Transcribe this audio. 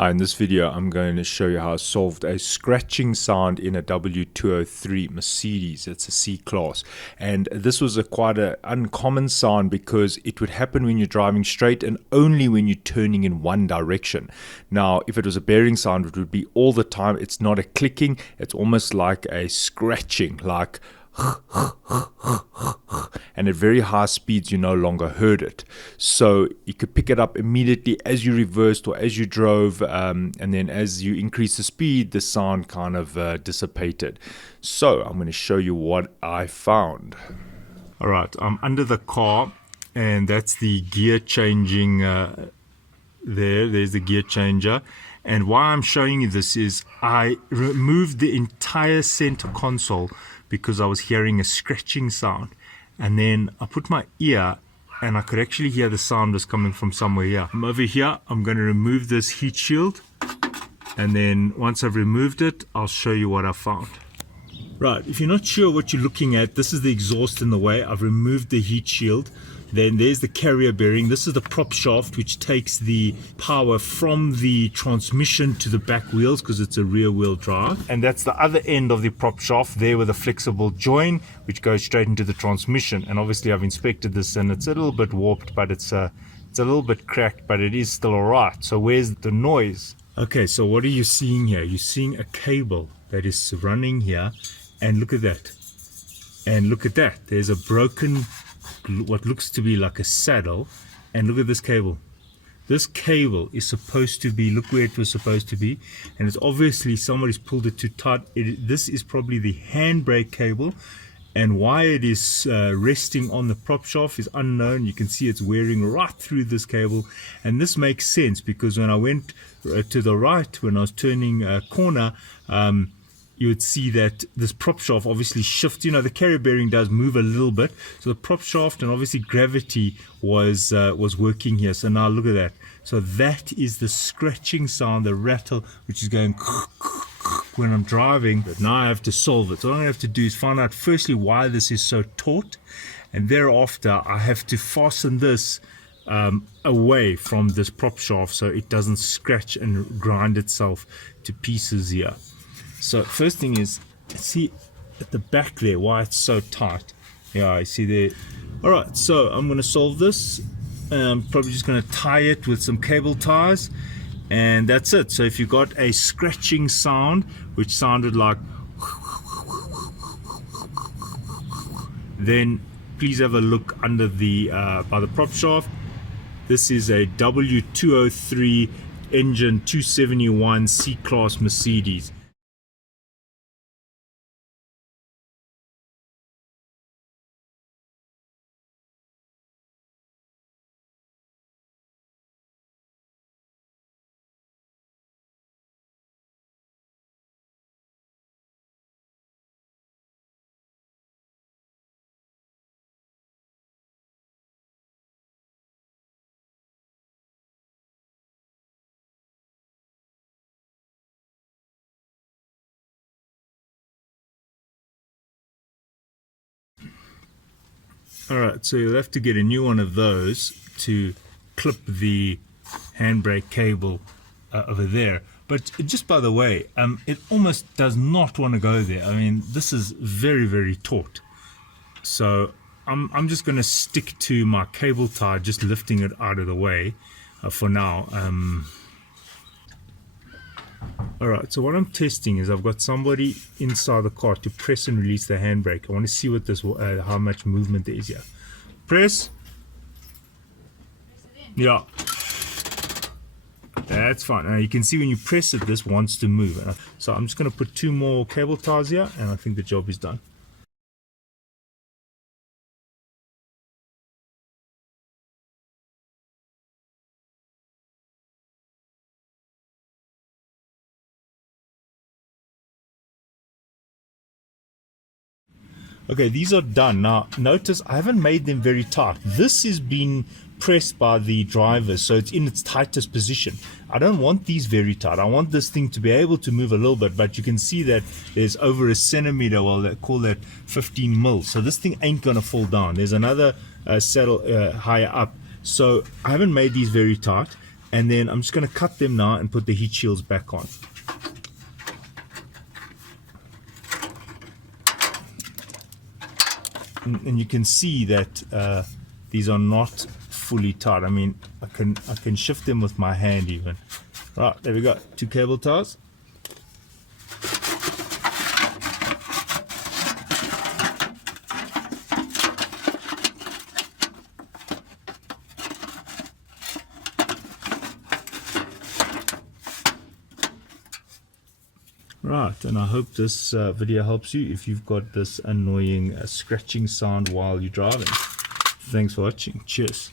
Hi, in this video I'm going to show you how I solved a scratching sound in a W203 Mercedes. It's a C-Class, and this was quite an uncommon sound because it would happen when you're driving straight and only when you're turning in one direction. Now if it was a bearing sound, it would be all the time. It's not a clicking, it's almost like a scratching, like and at very high speeds you no longer heard it, so you could pick it up immediately as you reversed or as you drove, and then as you increase the speed the sound kind of dissipated. So I'm going to show you what I found. Alright, I'm under the car and that's the gear changing. There's the gear changer, and why I'm showing you this is I removed the entire center console because I was hearing a scratching sound, and then I put my ear and I could actually hear the sound was coming from somewhere here. I'm over here. I'm going to remove this heat shield, and then once I've removed it I'll show you what I found. Right, if you're not sure what you're looking at, this is the exhaust in the way. I've removed the heat shield. Then there's the carrier bearing. This is the prop shaft which takes the power from the transmission to the back wheels because it's a rear wheel drive. And that's the other end of the prop shaft there with a flexible join which goes straight into the transmission. And obviously I've inspected this and it's a little bit warped, but it's a little bit cracked, but it is still alright. So where's the noise? Okay, so what are you seeing here? You're seeing a cable that is running here, and look at that. And look at that. There's a broken, what looks to be like a saddle, and look at this cable. This cable is supposed to be, look where it was supposed to be, and it's obviously somebody's pulled it too tight. This is probably the handbrake cable, and why it is resting on the prop shaft is unknown. You can see it's wearing right through this cable, and this makes sense because when I went to the right, when I was turning a corner, you would see that this prop shaft obviously shifts. You know, the carrier bearing does move a little bit, so the prop shaft and obviously gravity was working here. So now look at that. So that is the scratching sound, the rattle, which is going when I'm driving. But now I have to solve it. So what I have to do is find out firstly why this is so taut, and thereafter I have to fasten this away from this prop shaft so it doesn't scratch and grind itself to pieces here. So first thing is, see at the back there why it's so tight. Yeah, I see there. Alright, so I'm going to solve this. I'm probably just going to tie it with some cable ties, and that's it. So if you got a scratching sound which sounded like, then please have a look under the by the prop shaft. This is a W203 engine 271 C-Class Mercedes. Alright, so you'll have to get a new one of those to clip the handbrake cable over there. But just by the way, it almost does not want to go there. I mean, this is very, very taut. So I'm just going to stick to my cable tie, just lifting it out of the way for now. Alright, so what I'm testing is I've got somebody inside the car to press and release the handbrake. I want to see what this, how much movement there is here. Press. Yeah. That's fine. Now you can see when you press it, this wants to move. So I'm just going to put two more cable ties here, and I think the job is done. Okay, these are done. Now notice I haven't made them very tight. This is being pressed by the driver, so it's in its tightest position. I don't want these very tight. I want this thing to be able to move a little bit, but you can see that there's over a centimeter, well, they call that 15 mils. So this thing ain't gonna fall down. There's another saddle higher up. So I haven't made these very tight. And then I'm just going to cut them now and put the heat shields back on. And you can see that these are not fully tight. I mean, I can shift them with my hand even. Right, there we go. 2 cable ties. Right, and I hope this video helps you if you've got this annoying scratching sound while you're driving. Thanks for watching. Cheers.